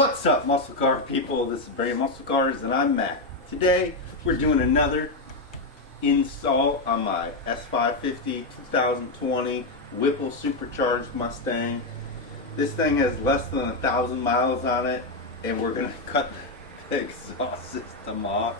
What's up, muscle car people? This is Brand Muscle Cars and I'm Matt. Today we're doing another install on my S550 2020 Whipple supercharged Mustang. This thing has less than 1,000 miles on it and we're gonna cut the exhaust system off.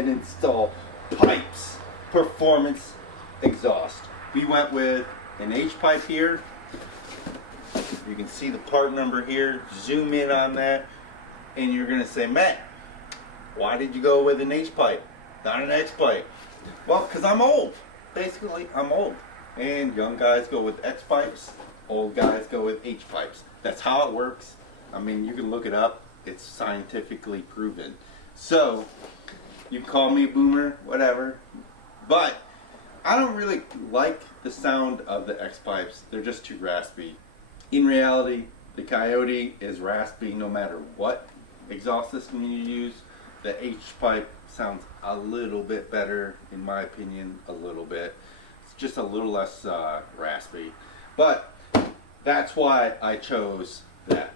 Install Pypes Performance exhaust. We went with an H-Pipe here. You can see the part number here. Zoom in on that and you're gonna say, Matt, why did you go with an H-Pipe, not an X-Pipe? Well, because I'm old. Basically, I'm old. And young guys go with X-Pipes, old guys go with H-Pipes. That's how it works. I mean, you can look it up. It's scientifically proven. So, you can call me a boomer, whatever, but I don't really like the sound of the X-Pipes. They're just too raspy. In reality, the Coyote is raspy no matter what exhaust system you use. The H-Pipe sounds a little bit better, in my opinion, a little bit. It's just a little less raspy, but that's why I chose that.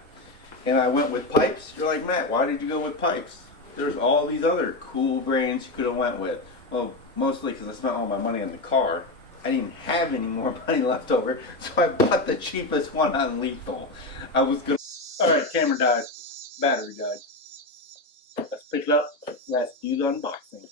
And I went with Pypes. You're like, Matt, why did you go with Pypes? There's all these other cool brands you could have went with. Well, mostly because I spent all my money on the car. I didn't have any more money left over, so I bought the cheapest one on Lethal. I was gonna... Alright, camera died. Battery died. Let's pick it up. Let's do the unboxing.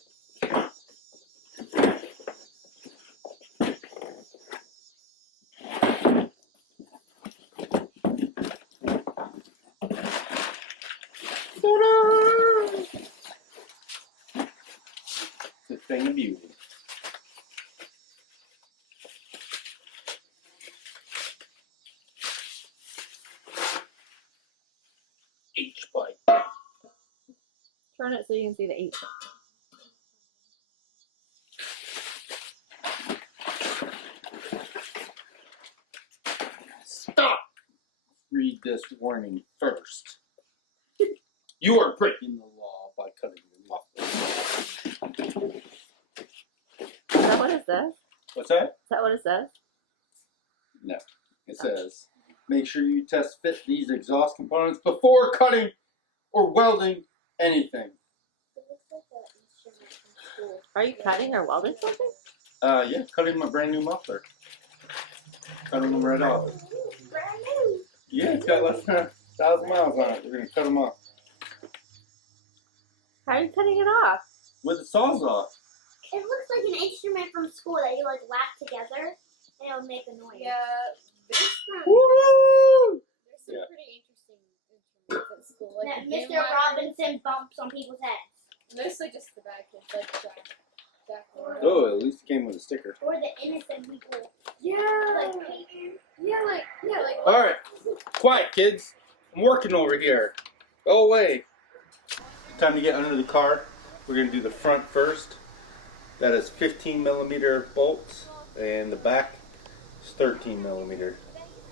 The thing of beauty. H-Pipe. Turn it so you can see the H. Stop! Read this warning first. You are breaking the law by cutting your muffler. Is that what it says? What's that? Is that what it says? No. It says, make sure you test fit these exhaust components before cutting or welding anything. Are you cutting or welding something? Yeah, cutting my brand new muffler. Cutting them right off. Brand new. Yeah, it's got less than 1,000 miles on it. We're going to cut them off. How are you cutting it off? With the sawzall. It looks like an instrument from school that you like whack together and it'll make a noise. Yeah, Woo! there's some Yeah. pretty interesting instruments at school. Like That the Mr. Robinson bumps on people's heads. Mostly just the bad kids, like Jack Oh, at least it came with a sticker. Or the innocent people. Yeah, Like like Peyton. Alright, quiet kids. I'm working over here. Go away. Time to get under the car. We're going to do the front first. That is 15 millimeter bolts and the back is 13 millimeter.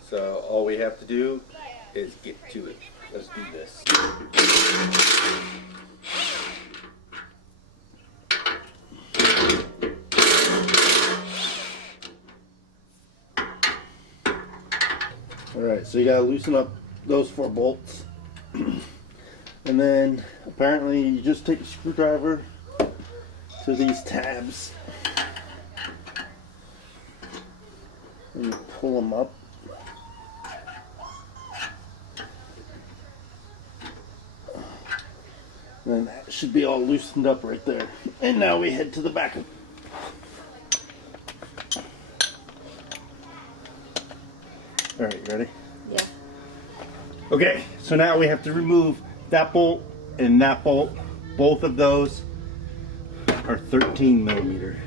So all we have to do is get to it. Let's do this. Alright, so you gotta loosen up those 4 bolts. And then apparently you just take a screwdriver to these tabs and you pull them up. And that should be all loosened up right there. And now we head to the back. Alright, you ready? Yeah. Okay, so now we have to remove that bolt and that bolt. Both of those are 13 millimeter.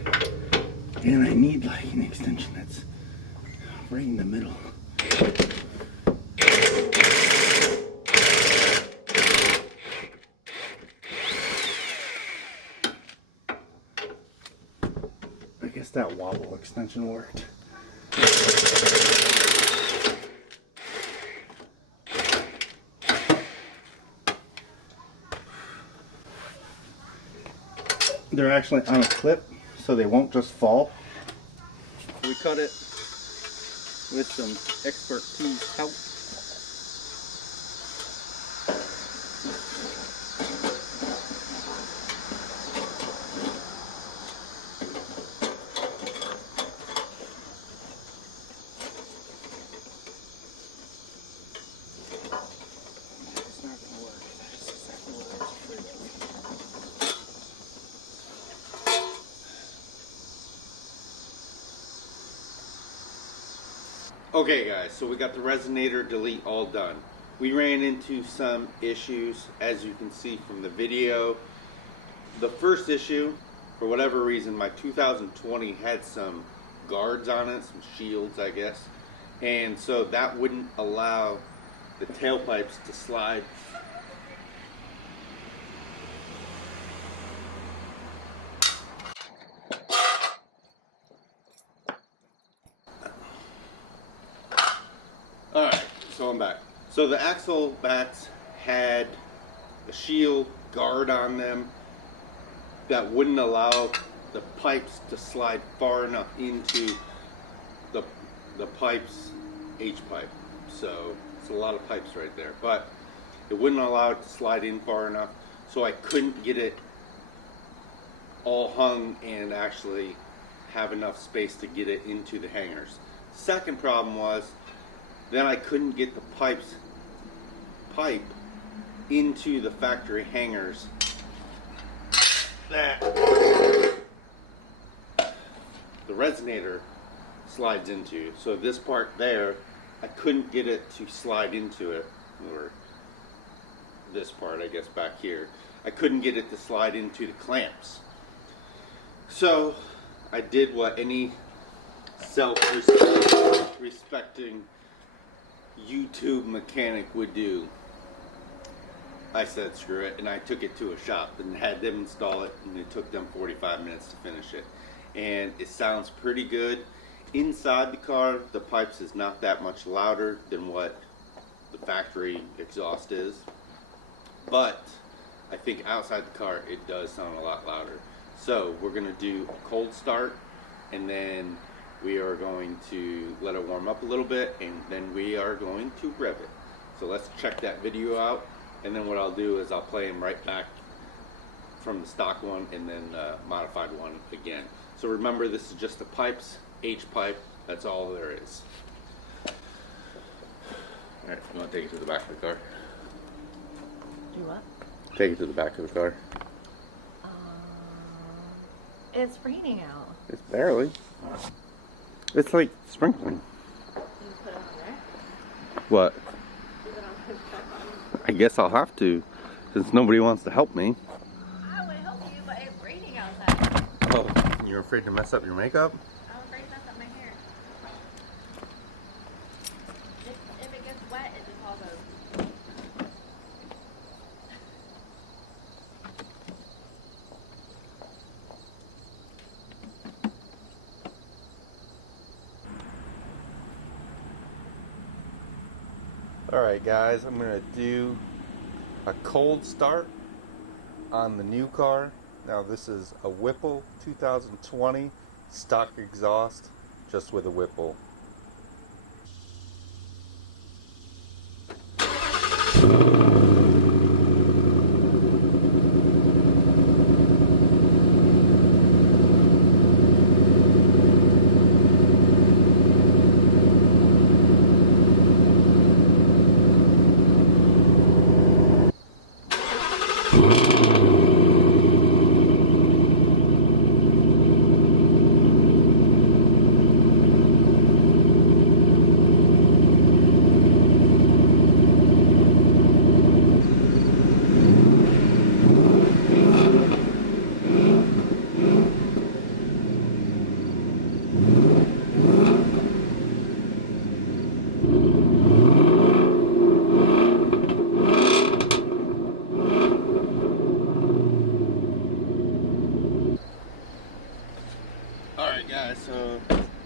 And I need like an extension that's right in the middle. that wobble extension worked. They're actually on a clip, so they won't just fall. We cut it with some expertise help. Okay guys, so we got the resonator delete all done. We ran into some issues, as you can see from the video. The first issue, for whatever reason, my 2020 had some guards on it, some shields I guess, and so that wouldn't allow the tailpipes to slide. Alright, so I'm back. So the axle backs had a shield guard on them that wouldn't allow the pipes to slide far enough into the Pypes H-Pipe. So it's a lot of pipes right there, but it wouldn't allow it to slide in far enough, so I couldn't get it all hung and actually have enough space to get it into the hangers. Second problem was, then I couldn't get the pipe into the factory hangers that the resonator slides into. So this part there, I couldn't get it to slide into it, or this part I guess back here, I couldn't get it to slide into the clamps. So I did what any self-respecting YouTube mechanic would do. I said screw it, and I took it to a shop and had them install it, and it took them 45 minutes to finish it. And it sounds pretty good. Inside the car, the pipes is not that much louder than what the factory exhaust is, but I think outside the car it does sound a lot louder. So we're going to do a cold start, and then we are going to let it warm up a little bit, and then we are going to rev it. So let's check that video out, and then what I'll do is I'll play them right back from the stock one and then modified one again. So remember, this is just the Pypes H-Pipe, that's all there is. Alright, you want to take it to the back of the car? Do what? Take it to the back of the car. It's raining out. It's barely. It's like sprinkling. You put it on there? What? Leave it on his truck on. I guess I'll have to, since nobody wants to help me. I would help you, but it's raining outside. Oh, you're afraid to mess up your makeup? I'm afraid to mess up my hair. If it gets wet, it just all goes. Alright guys, I'm going to do a cold start on the new car. Now this is a Whipple 2020 stock exhaust, just with a Whipple.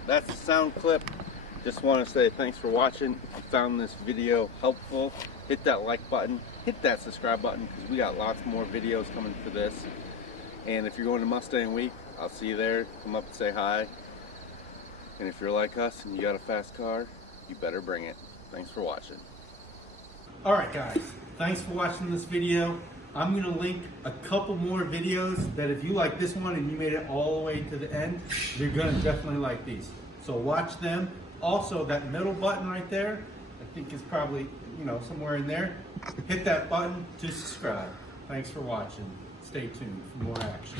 that's the sound clip. Just want to say thanks for watching. If you found this video helpful, hit that like button, hit that subscribe button, because we got lots more videos coming for this. And if you're going to Mustang Week, I'll see you there. Come up and say hi. And if you're like us and you got a fast car, you better bring it. Thanks for watching. Alright guys, thanks for watching this video. I'm going to link a couple more videos that if you like this one and you made it all the way to the end, you're going to definitely like these. So watch them. Also, that middle button right there, I think is probably, you know, somewhere in there. Hit that button to subscribe. Thanks for watching. Stay tuned for more action.